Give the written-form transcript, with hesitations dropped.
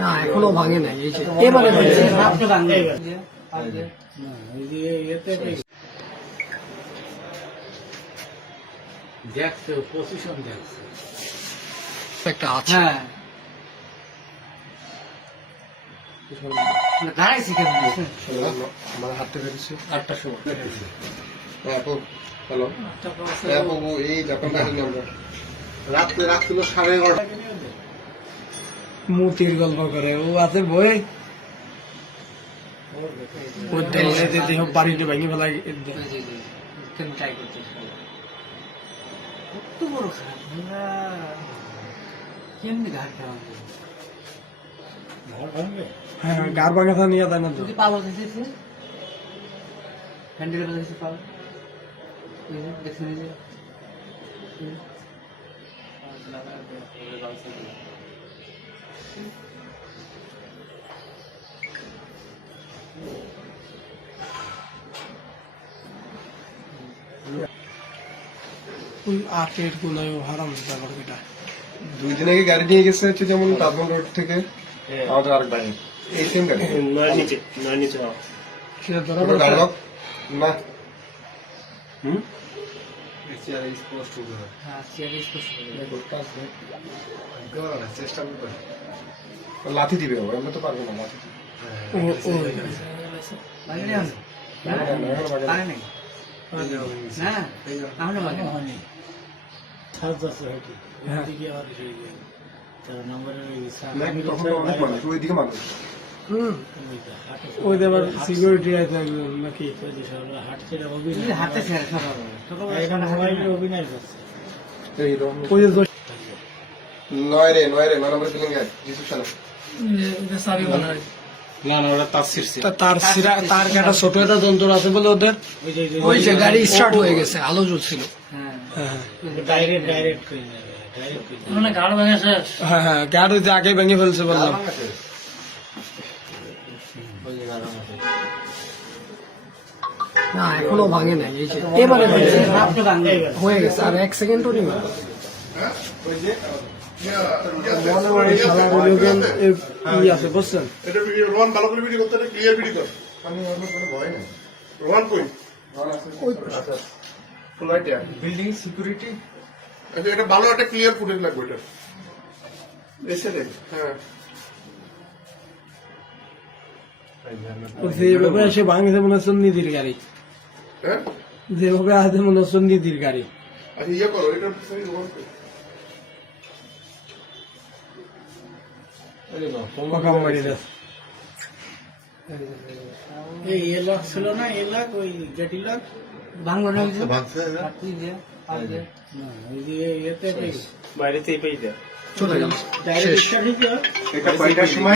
না এখনো ভাঙে নাই, এই যে এবারে ভাঙছে। আপনি ভাঙবে দেখছে পজিশন দেখছে একটা আছে। হ্যাঁ দাঁড়াইছি কেন আমার হাঁটতে পেরেছি 8টার সময় হ্যালো বাবু, এই ব্যাপার কাহিনী আমরা রাত্রে রাখছিল 11:30। মূর্তির গল্প করে ও আছে বই বাড়িতে ভেঙে ফেলাই। কেন ট্রাই করতে কত বড় খারাপ আমরা কেমনি ঘাট ভাঙবে হ্যাঁ গার ভাঙা নিয়ে যায় না তো। যদি পাওয়া যাচ্ছে হ্যান্ডেলের কাছে পাওয়া দেখছেন এই যে আটের গুনায় হারাম দিতে পারবে এটা। 2 দিন আগে গাড়ি নিয়ে গেছে হচ্ছে যেমন তাজমহল রোড থেকে আমাদের আরেক ভাই এই সেম গাড়ি সেটা ধরা ছোট গাড়ি হোক না হ্যাঁ চেয়ারে স্পর্শ করে চেষ্টা করবে লাথি দিবে ও, আমরা তো পারবো না লাথি দিবে। বাগিয়ে আছে বাগিয়ে নেই না আমরা বাগিয়ে হয়নি না, তখন তো অনেক মানুষ, ওইদিকে মানুষ। ওই যে আবার সিকিউরিটি আছে একজন নাকি হাতে ছেড়ে এইরকম। ওই যে নয় রে 9 নম্বর বিল্ডিং এ রিসেপশনে। তার কাটা ছোট একটা যন্ত্র আছে বলে ওদের ওই যে গাড়ি স্টার্ট হয়ে গেছে, আলো জ্বলছিল। হ্যাঁ হ্যাঁ গাড়ি যে আগে ভেঙে ফেলছে বললাম। না এখনো ভাঙে নাই, এই যে এবারে ভাঙছে। আপনি ভাঙবে হয়ে গেছে আর 1 সেকেন্ডও নেই। মনে হয় শালা রিলিজন ই আছে বুঝছেন। এটা ভিডিও রোহান ভালো করে ভিডিও করতে ক্লিয়ার ভিডিও কর। আমি ওর কোনো ভয় নেই। রোহান কই? আচ্ছা ফ্লাইট বিল্ডিং সিকিউরিটি। আচ্ছা এটা ভালো একটা ক্লিয়ার ফুটেজ লাগবে এটা। এসে দেখ। হ্যাঁ। যেভাবে এসে ভাঙছে মনে হচ্ছে নিধির গাড়ি, হ্যাঁ? যেভাবে আছে মনে হচ্ছে নিধির গাড়ি। আচ্ছা ইয়ে করো এটা রোহান কই? ভাঙলো না চলে গেল শেষ। এটা কয়টার সময়